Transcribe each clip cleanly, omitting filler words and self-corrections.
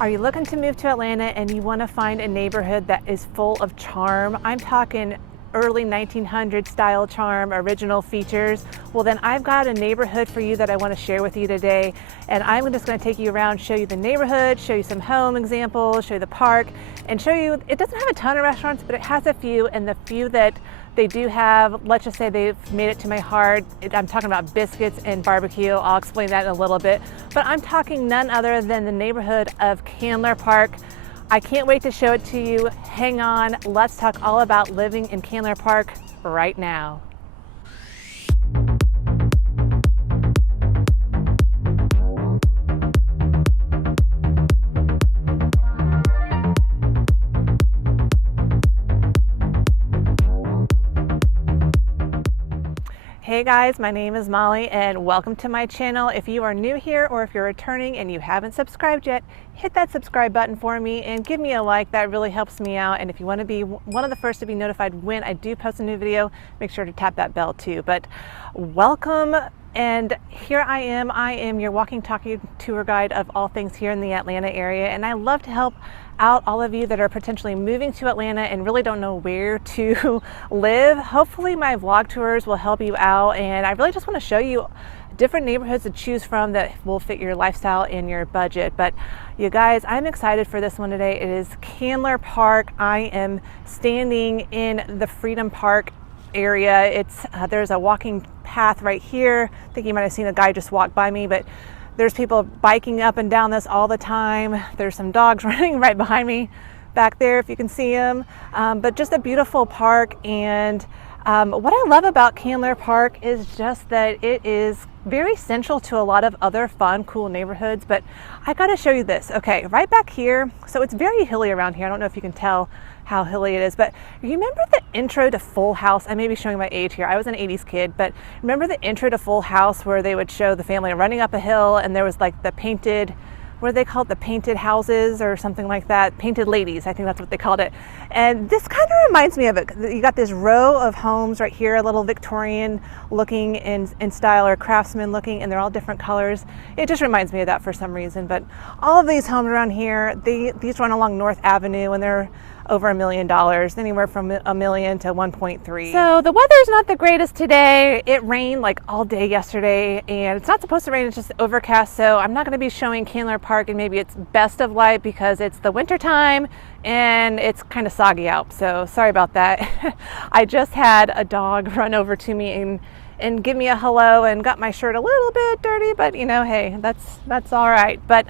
Are you looking to move to Atlanta and you want to find a neighborhood that is full of charm? I'm talking early 1900 style charm, original features. Well, then I've got a neighborhood for you that I want to share with you today. And I'm just going to take you around, show you the neighborhood, show you some home examples, show you the park, and show you, it doesn't have a ton of restaurants, but it has a few, and the few that they do have, let's just say they've made it to my heart. I'm talking about biscuits and barbecue. I'll explain that in a little bit. But I'm talking none other than the neighborhood of Candler Park. I can't wait to show it to you. Hang on, let's talk all about living in Candler Park right now. Hey guys, my name is Molly and welcome to my channel. If you are new here or if you're returning and you haven't subscribed yet, hit that subscribe button for me and give me a like. That really helps me out. And if you want to be one of the first to be notified when I do post a new video, make sure to tap that bell too. But welcome, and here I am your walking, talking tour guide of all things here in the Atlanta area, and I love to help out all of you that are potentially moving to Atlanta and really don't know where to live. Hopefully my vlog tours will help you out, and I really just want to show you different neighborhoods to choose from that will fit your lifestyle and your budget. But you guys, I'm excited for this one today. It is Candler Park. I am standing in the Freedom Park area. It's there's a walking path right here. I think you might have seen a guy just walk by me, but there's people biking up and down this all the time. There's some dogs running right behind me back there, if you can see them. But just a beautiful park. And what I love about Candler Park is just that it is very central to a lot of other fun, cool neighborhoods. But I gotta show you this. Okay, right back here. So it's very hilly around here. I don't know if you can tell how hilly it is, but you remember the intro to Full House? I may be showing my age here. I was an 80s kid, but remember the intro to Full House where they would show the family running up a hill and there was like the painted, what do they call it? The painted houses or something like that. Painted ladies, I think that's what they called it. And this kind of reminds me of it. You got this row of homes right here, a little Victorian looking in style or craftsman looking, and they're all different colors. It just reminds me of that for some reason. But all of these homes around here, these run along North Avenue, and they're over $1 million, anywhere from $1 million to 1.3. So the weather's not the greatest today. It rained like all day yesterday, and it's not supposed to rain, it's just overcast. So I'm not going to be showing Candler Park and maybe its best of light because it's the winter time and it's kind of soggy out. So sorry about that. I just had a dog run over to me and give me a hello and got my shirt a little bit dirty, but you know, hey, that's all right. But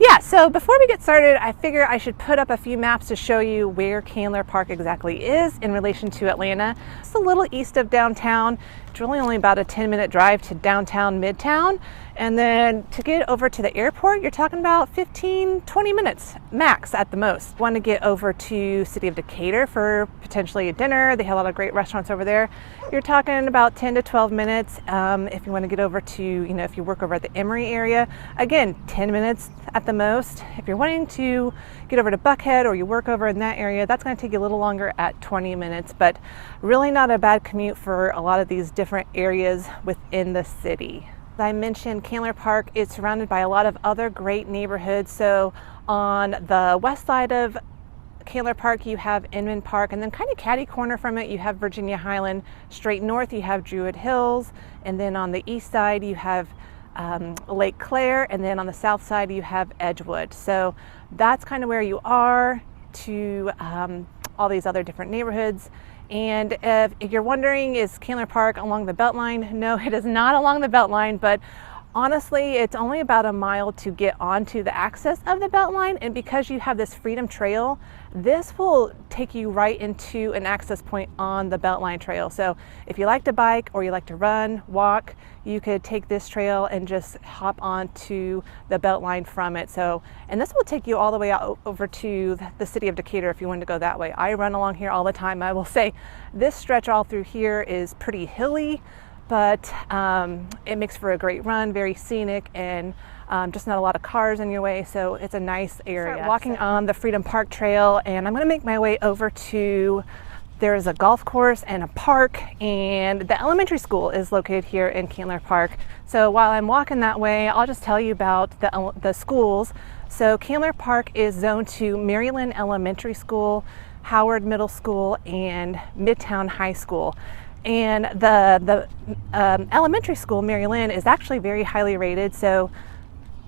yeah, so before we get started, I figure I should put up a few maps to show you where Candler Park exactly is in relation to Atlanta. It's a little east of downtown. It's really only about a 10-minute drive to downtown Midtown. And then to get over to the airport, you're talking about 15, 20 minutes max at the most. Want to get over to City of Decatur for potentially a dinner. They have a lot of great restaurants over there. You're talking about 10 to 12 minutes. If you want to get over to, you know, if you work over at the Emory area, again, 10 minutes at the most. If you're wanting to get over to Buckhead or you work over in that area, that's going to take you a little longer at 20 minutes, but really not a bad commute for a lot of these different areas within the city. I mentioned Candler Park is surrounded by a lot of other great neighborhoods. So on the west side of Candler Park, you have Inman Park, and then kind of catty corner from it, you have Virginia Highland. Straight north, you have Druid Hills, and then on the east side, you have Lake Claire, and then on the south side, you have Edgewood. So that's kind of where you are to all these other different neighborhoods. And if you're wondering, is Candler Park along the Beltline? No, it is not along the Beltline, but honestly, it's only about a mile to get onto the access of the Beltline. And because you have this Freedom Trail, this will take you right into an access point on the Beltline trail. So if you like to bike or you like to run, walk, you could take this trail and just hop onto the Beltline from it. So, and this will take you all the way out over to the City of Decatur if you want to go that way. I run along here all the time. I will say this stretch all through here is pretty hilly, but it makes for a great run, very scenic, and just not a lot of cars in your way, so it's a nice area. Start walking on the Freedom Park Trail, and I'm going to make my way over to, there's a golf course and a park, and the elementary school is located here in Candler Park. So while I'm walking that way, I'll just tell you about the schools. So Candler Park is zoned to Maryland Elementary School, Howard Middle School, and Midtown High School. And the elementary school, Maryland, is actually very highly rated. So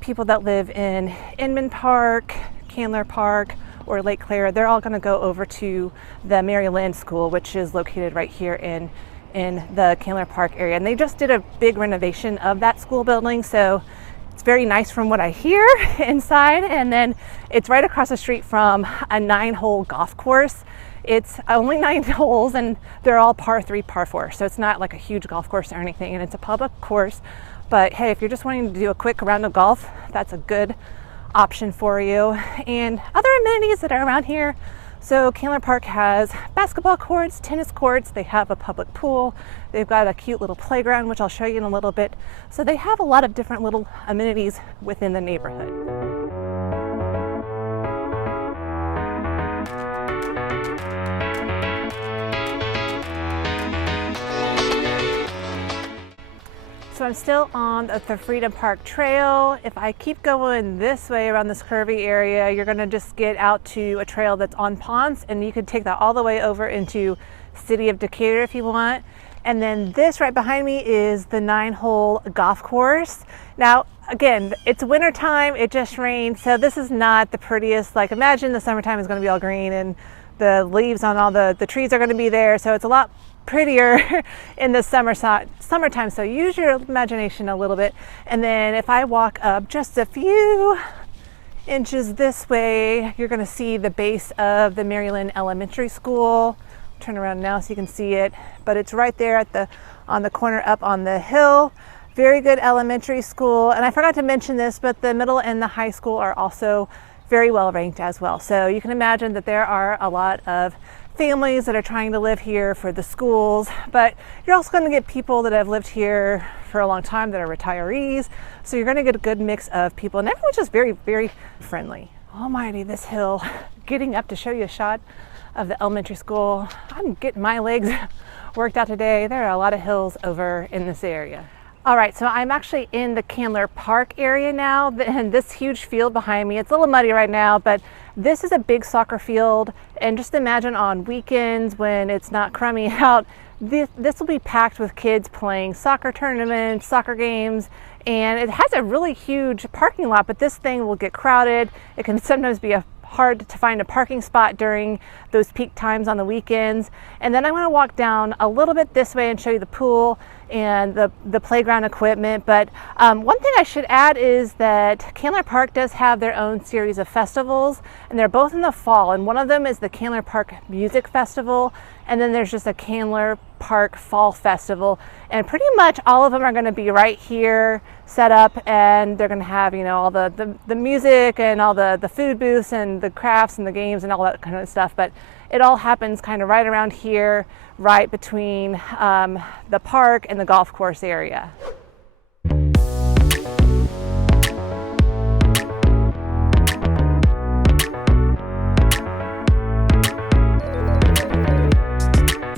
people that live in Inman Park, Candler Park, or Lake Claire, they're all going to go over to the Maryland school, which is located right here in the Candler Park area. And they just did a big renovation of that school building, so it's very nice from what I hear inside. And then it's right across the street from a 9-hole golf course. It's only 9 holes and they're all par 3, par 4. So it's not like a huge golf course or anything, and it's a public course. But hey, if you're just wanting to do a quick round of golf, that's a good option for you. And other amenities that are around here. So Candler Park has basketball courts, tennis courts, they have a public pool, they've got a cute little playground, which I'll show you in a little bit. So they have a lot of different little amenities within the neighborhood. So I'm still on the Freedom Park Trail. If I keep going this way around this curvy area, you're gonna just get out to a trail that's on ponds, and you can take that all the way over into City of Decatur if you want. And then this right behind me is the 9-hole golf course. Now, again, it's winter time, it just rained, so this is not the prettiest. Like, imagine the summertime is gonna be all green and the leaves on all the trees are gonna be there, so it's a lot prettier in the summertime, so use your imagination a little bit. And then if I walk up just a few inches this way, you're going to see the base of the Maryland Elementary School. Turn around now so you can see it, but it's right there on the corner up on the hill. Very good elementary school. And I forgot to mention this, but the middle and the high school are also very well ranked as well. So you can imagine that there are a lot of families that are trying to live here for the schools, but you're also going to get people that have lived here for a long time that are retirees. So you're going to get a good mix of people, and everyone's just very, very friendly. Almighty, this hill. Getting up to show you a shot of the elementary school. I'm getting my legs worked out today. There are a lot of hills over in this area. All right, so I'm actually in the Candler Park area now, and this huge field behind me, it's a little muddy right now, but this is a big soccer field. And just imagine on weekends when it's not crummy out, this will be packed with kids playing soccer tournaments, soccer games, and it has a really huge parking lot, but this thing will get crowded. It can sometimes be hard to find a parking spot during those peak times on the weekends. And then I'm going to walk down a little bit this way and show you the pool and the playground equipment. But one thing I should add is that Candler Park does have their own series of festivals, and they're both in the fall. And one of them is the Candler Park Music Festival, and then there's just a Candler Park Fall Festival. And pretty much all of them are going to be right here set up, and they're going to have, you know, all the music and all the food booths and the crafts and the games and all that kind of stuff. But it all happens kind of right around here, right between the park and the golf course area.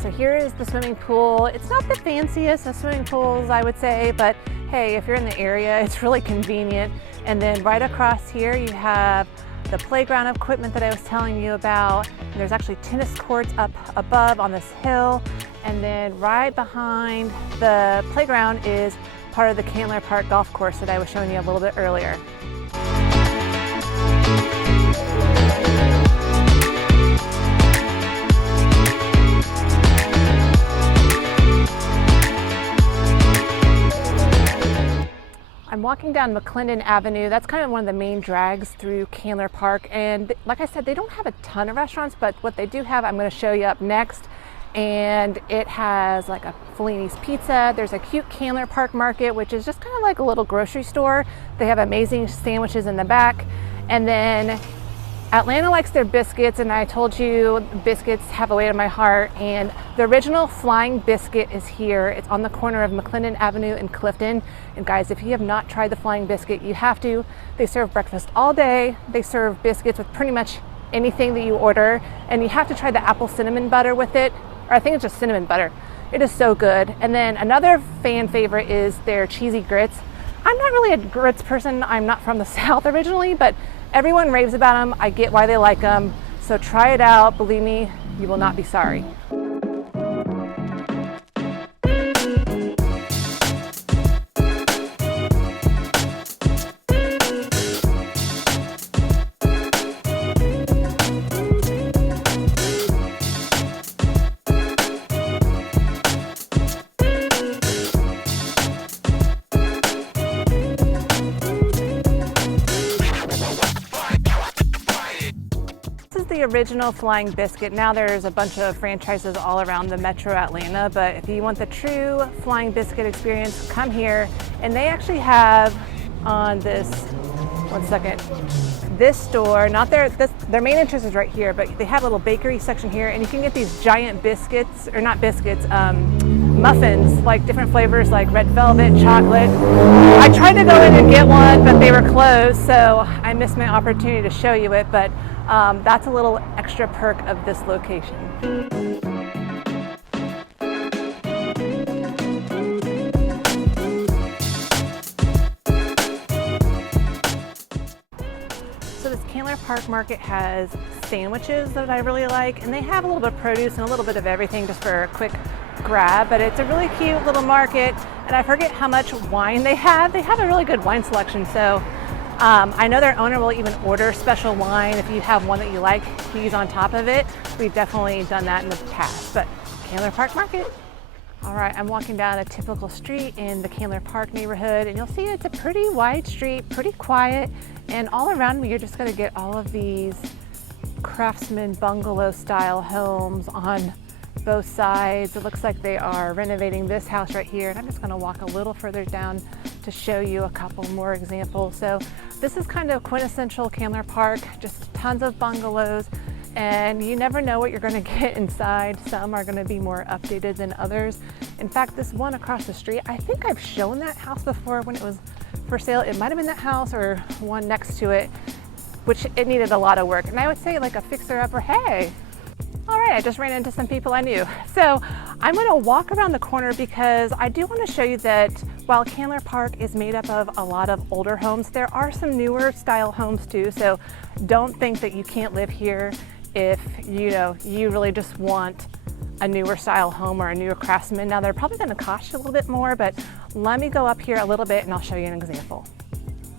So here is the swimming pool. It's not the fanciest of swimming pools, I would say, but hey, if you're in the area, it's really convenient. And then right across here, you have the playground equipment that I was telling you about. There's actually tennis courts up above on this hill. And then right behind the playground is part of the Candler Park golf course that I was showing you a little bit earlier. I'm walking down McClendon Avenue. That's kind of one of the main drags through Candler Park. And like I said, they don't have a ton of restaurants, but what they do have, I'm going to show you up next. And it has like a Fellini's Pizza. There's a cute Candler Park Market, which is just kind of like a little grocery store. They have amazing sandwiches in the back. And then Atlanta likes their biscuits, and I told you biscuits have a weight on my heart, and the original Flying Biscuit is here. It's on the corner of McClendon Avenue and Clifton. And guys, if you have not tried the Flying Biscuit, you have to. They serve breakfast all day. They serve biscuits with pretty much anything that you order, and you have to try the apple cinnamon butter with it, or I think it's just cinnamon butter. It is so good. And then another fan favorite is their cheesy grits. I'm not really a grits person. I'm not from the South originally, but Everyone raves about them. I get why they like them. So try it out. Believe me, you will not be sorry. The original Flying Biscuit. Now there's a bunch of franchises all around the metro Atlanta, but if you want the true Flying Biscuit experience, come here. And they actually have on this, one second, this store, not their main entrance is right here, but they have a little bakery section here, and you can get these giant biscuits, or not biscuits, muffins, like different flavors like red velvet, chocolate. I tried to go in and get one, but they were closed, so I missed my opportunity to show you it, but that's a little extra perk of this location. So this Candler Park Market has sandwiches that I really like, and they have a little bit of produce and a little bit of everything just for a quick grab, but it's a really cute little market, and I forget how much wine they have. They have a really good wine selection, so I know their owner will even order special wine if you have one that you like to use on top of it. We've definitely done that in the past, but Candler Park Market. All right, I'm walking down a typical street in the Candler Park neighborhood, and you'll see it's a pretty wide street, pretty quiet, and all around me you're just gonna get all of these craftsman bungalow style homes on both sides. It looks like they are renovating this house right here, and I'm just gonna walk a little further down to show you a couple more examples. So this is kind of quintessential Candler Park, just tons of bungalows, and you never know what you're going to get inside. Some are going to be more updated than others. In fact, this one across the street, I think I've shown that house before when it was for sale. It might have been that house or one next to it, which it needed a lot of work. And I would say like a fixer-upper, hey. All right, I just ran into some people I knew. So I'm gonna walk around the corner because I do wanna show you that while Candler Park is made up of a lot of older homes, there are some newer style homes too. So don't think that you can't live here if you really just want a newer style home or a newer craftsman. Now they're probably gonna cost you a little bit more, but let me go up here a little bit and I'll show you an example.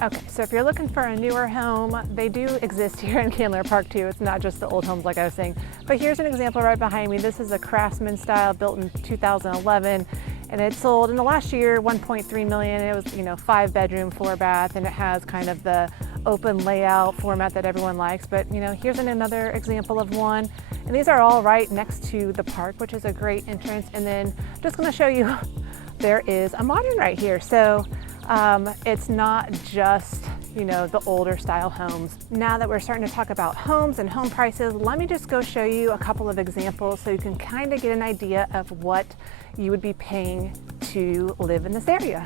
Okay, so if you're looking for a newer home, they do exist here in Candler Park too. It's not just the old homes like I was saying. But here's an example right behind me. This is a craftsman style built in 2011, and it sold in the last year 1.3 million. It was 5-bedroom, 4-bath, and it has kind of the open layout format that everyone likes. But here's another example of one. And these are all right next to the park, which is a great entrance. And then just gonna show you, there is a modern right here. So it's not just the older style homes. Now that we're starting to talk about homes and home prices, let me just go show you a couple of examples so you can kind of get an idea of what you would be paying to live in this area.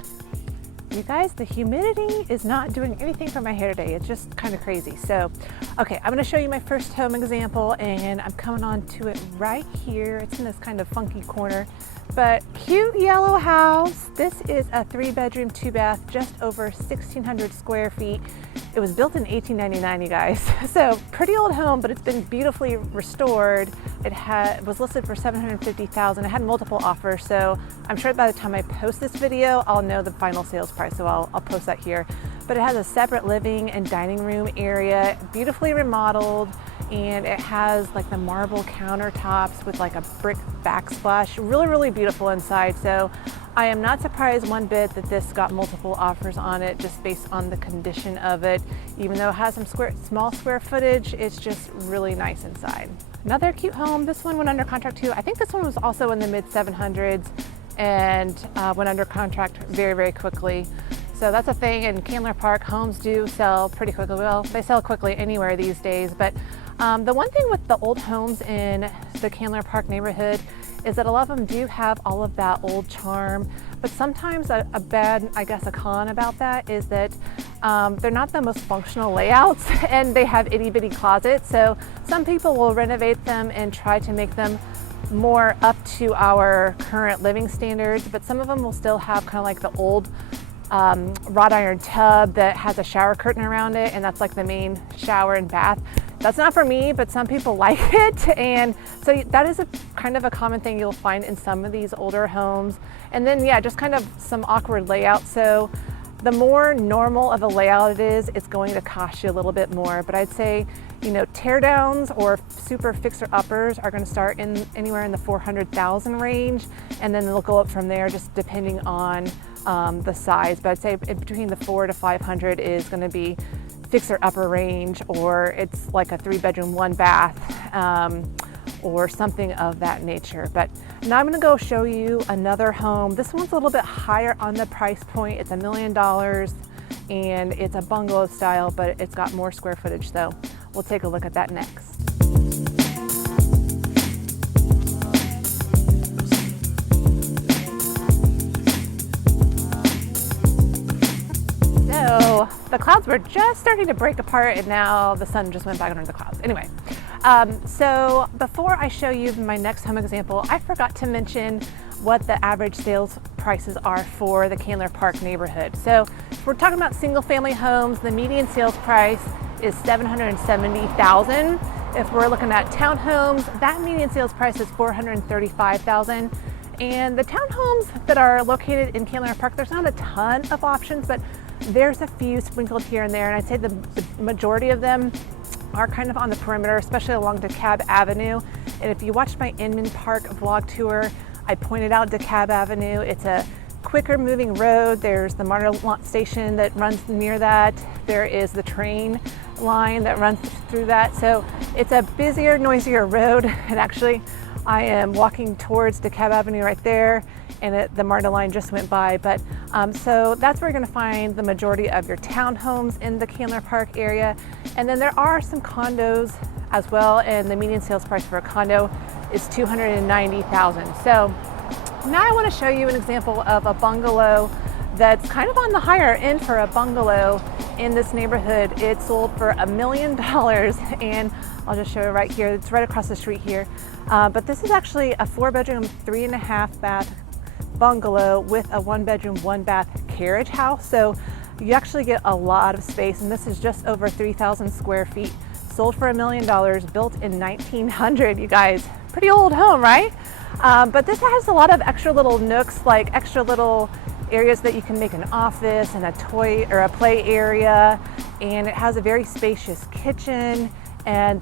You guys, the humidity is not doing anything for my hair today. It's just kind of crazy. So, okay, I'm gonna show you my first home example, and I'm coming on to it right here. It's in this kind of funky corner, but cute yellow house. This is a 3-bedroom, 2-bath, just over 1,600 square feet. It was built in 1899, you guys. So pretty old home, but it's been beautifully restored. It was listed for $750,000. It had multiple offers, so I'm sure by the time I post this video, I'll know the final sales price, so I'll post that here. But it has a separate living and dining room area, beautifully remodeled, and it has like the marble countertops with like a brick backsplash. Really, really beautiful inside. So I am not surprised one bit that this got multiple offers on it just based on the condition of it. Even though it has some small square footage, it's just really nice inside. Another cute home. This one went under contract too. I think this one was also in the mid 700s and went under contract very, very quickly. So that's a thing in Candler Park. Homes do sell pretty quickly. Well, they sell quickly anywhere these days, but the one thing with the old homes in the Candler Park neighborhood is that a lot of them do have all of that old charm, but sometimes a con about that is that they're not the most functional layouts and they have itty bitty closets. So some people will renovate them and try to make them more up to our current living standards, but some of them will still have kind of like the old wrought iron tub that has a shower curtain around it, and that's like the main shower and bath. That's not for me, but some people like it. And so that is a kind of a common thing you'll find in some of these older homes. And then yeah, just kind of some awkward layout. So the more normal of a layout it is, it's going to cost you a little bit more. But I'd say, you know, tear downs or super fixer uppers are going to start in anywhere in the 400,000 range, and then they'll go up from there just depending on the size. But I'd say between the 400 to 500 is going to be fixer upper range, or it's like a 3-bedroom, 1-bath, or something of that nature. But now I'm going to go show you another home. This one's a little bit higher on the price point. It's $1 million and it's a bungalow style, but it's got more square footage. So we'll take a look at that next. So the clouds were just starting to break apart, and now the sun just went back under the clouds. Anyway, so before I show you my next home example, I forgot to mention what the average sales prices are for the Candler Park neighborhood. So if we're talking about single family homes, the median sales price is $770,000. If we're looking at townhomes, that median sales price is $435,000. And the townhomes that are located in Candler Park, there's not a ton of options, but there's a few sprinkled here and there. And I'd say the majority of them are kind of on the perimeter, especially along DeKalb Avenue. And if you watched my Inman Park vlog tour, I pointed out DeKalb Avenue. It's a quicker moving road. There's the Marta station that runs near that. There is the train line that runs through that. So it's a busier, noisier road. And actually, I am walking towards DeKalb Avenue right there, and the Marta line just went by. But so that's where you're gonna find the majority of your townhomes in the Candler Park area. And then there are some condos as well, and the median sales price for a condo is $290,000. So now I want to show you an example of a bungalow that's kind of on the higher end for a bungalow in this neighborhood. It sold for $1 million, and I'll just show you right here. It's right across the street here. But this is actually a 4-bedroom, 3.5-bath bungalow with a 1-bedroom, 1-bath carriage house. So you actually get a lot of space, and this is just over 3,000 square feet. Sold for $1 million, built in 1900, you guys. Pretty old home, right? But this has a lot of extra little nooks, like extra little areas that you can make an office and a toy or a play area. And it has a very spacious kitchen, and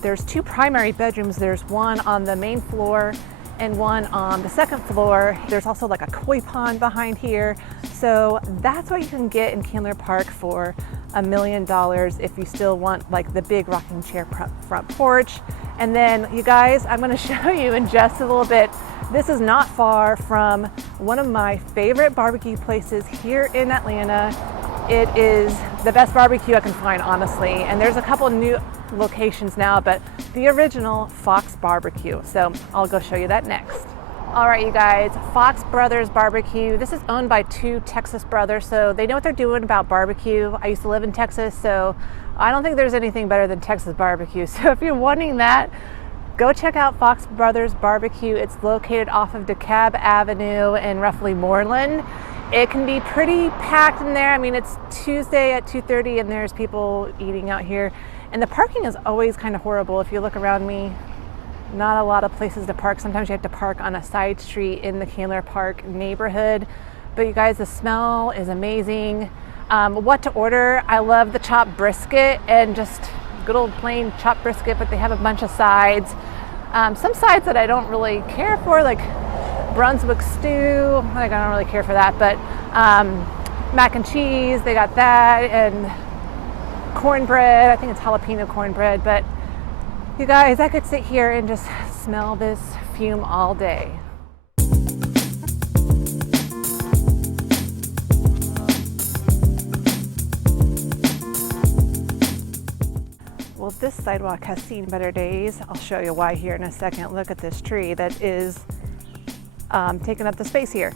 there's 2 primary bedrooms. There's one on the main floor and one on the second floor. There's also like a koi pond behind here. So that's what you can get in Candler Park for $1 million if you still want like the big rocking chair front porch. And then you guys, I'm going to show you in just a little bit. This is not far from one of my favorite barbecue places here in Atlanta. It is the best barbecue I can find, honestly. And there's a couple new locations now, but the original Fox Barbecue. So I'll go show you that next. All right, you guys, Fox Brothers Barbecue. This is owned by 2 Texas brothers, so they know what they're doing about barbecue. I used to live in Texas, so I don't think there's anything better than Texas barbecue. So if you're wanting that, go check out Fox Brothers Barbecue. It's located off of DeKalb Avenue in roughly Moreland. It can be pretty packed in there. I mean, it's Tuesday at 2:30 and there's people eating out here. And the parking is always kind of horrible. If you look around me, not a lot of places to park. Sometimes you have to park on a side street in the Candler Park neighborhood. But you guys, the smell is amazing. What to order? I love the chopped brisket and just good old plain chopped brisket, but they have a bunch of sides. Some sides that I don't really care for, like Brunswick stew. Like I don't really care for that, but mac and cheese, they got that, and cornbread. I think it's jalapeno cornbread, but you guys, I could sit here and just smell this fume all day. Well, this sidewalk has seen better days. I'll show you why here in a second. Look at this tree that is taking up the space here.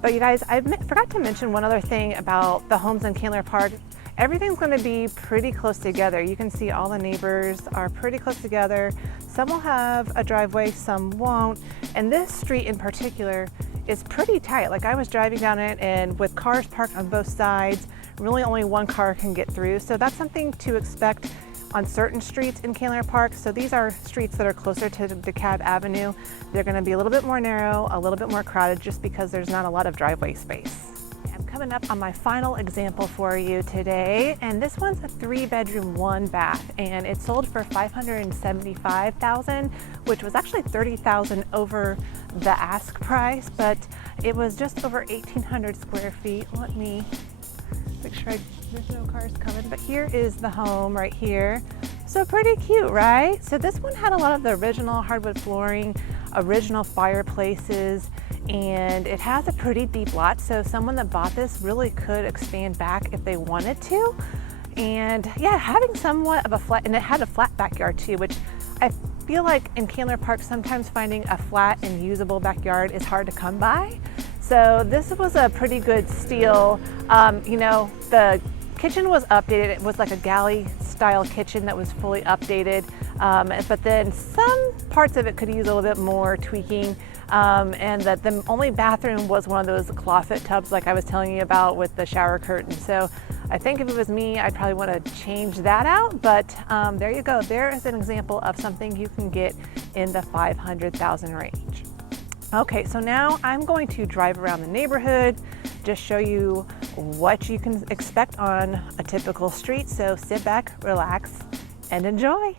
But you guys, I forgot to mention one other thing about the homes in Candler Park. Everything's going to be pretty close together. You can see all the neighbors are pretty close together. Some will have a driveway, some won't. And this street in particular is pretty tight. Like I was driving down it, and with cars parked on both sides, really only one car can get through. So that's something to expect on certain streets in Inman Park. So these are streets that are closer to DeKalb Avenue. They're going to be a little bit more narrow, a little bit more crowded, just because there's not a lot of driveway space. I'm coming up on my final example for you today, and this one's a 3-bedroom, 1-bath, and it sold for $575,000, which was actually $30,000 over the ask price, but it was just over 1,800 square feet. Let me make sure there's no cars coming, but here is the home right here. So pretty cute, right? So this one had a lot of the original hardwood flooring, original fireplaces, and it has a pretty deep lot. So someone that bought this really could expand back if they wanted to. And yeah, having somewhat of a flat, and it had a flat backyard too, which I feel like in Inman Park, sometimes finding a flat and usable backyard is hard to come by. So this was a pretty good steal. You know, the kitchen was updated. It was like a galley style kitchen that was fully updated. But then some parts of it could use a little bit more tweaking. And that the only bathroom was one of those clawfoot tubs like I was telling you about with the shower curtain. So I think if it was me, I'd probably want to change that out. But there you go. There is an example of something you can get in the $500,000 range. Okay, so now I'm going to drive around the neighborhood, just show you what you can expect on a typical street. So sit back, relax, and enjoy.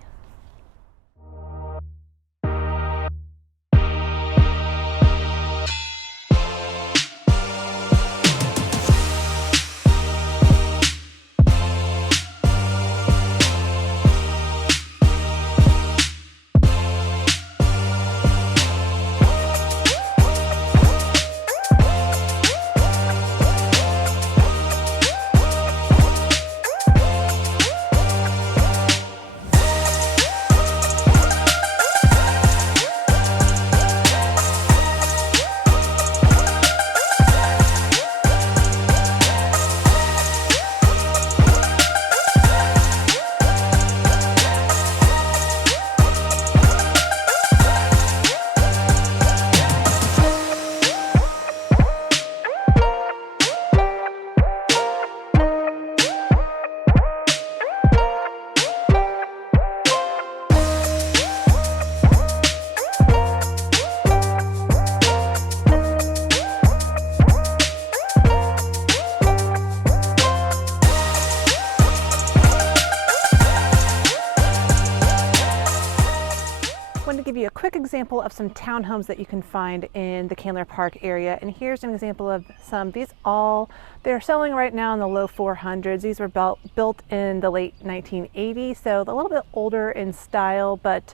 To give you a quick example of some townhomes that you can find in the Inman Park area, and here's an example of some. They're selling right now in the low 400s. These were built in the late 1980s, so a little bit older in style, but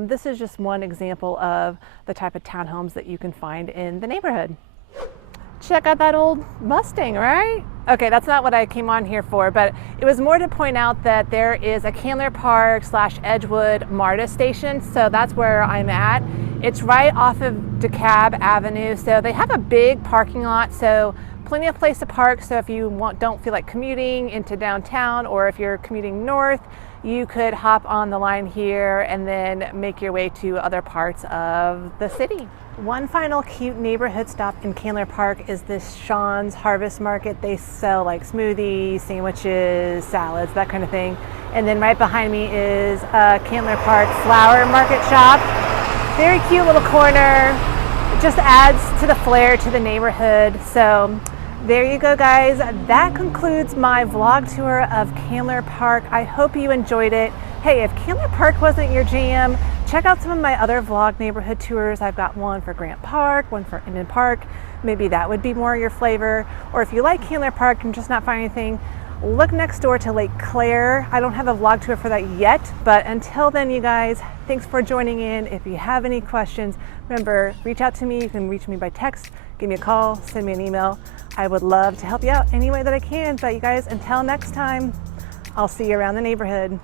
this is just one example of the type of townhomes that you can find in the neighborhood. Check out that old Mustang, right? Okay, that's not what I came on here for, but it was more to point out that there is a Inman Park / Edgewood Marta station, so that's where I'm at. It's right off of DeKalb Avenue, so they have a big parking lot, so plenty of place to park. So if you don't feel like commuting into downtown, or if you're commuting north, you could hop on the line here and then make your way to other parts of the city. One final cute neighborhood stop in Inman Park is this Sean's Harvest Market. They sell like smoothies, sandwiches, salads, that kind of thing. And then right behind me is a Inman Park flower market shop. Very cute little corner. It just adds to the flair to the neighborhood. So there you go, guys. That concludes my vlog tour of Inman Park. I hope you enjoyed it. Hey, if Inman Park wasn't your jam, check out some of my other vlog neighborhood tours. I've got one for Grant Park, one for Inman Park. Maybe that would be more your flavor. Or if you like Inman Park and just not find anything, look next door to Lake Claire. I don't have a vlog tour for that yet, but until then, you guys, thanks for joining in. If you have any questions, remember, reach out to me. You can reach me by text, give me a call, send me an email. I would love to help you out any way that I can. But you guys, until next time, I'll see you around the neighborhood.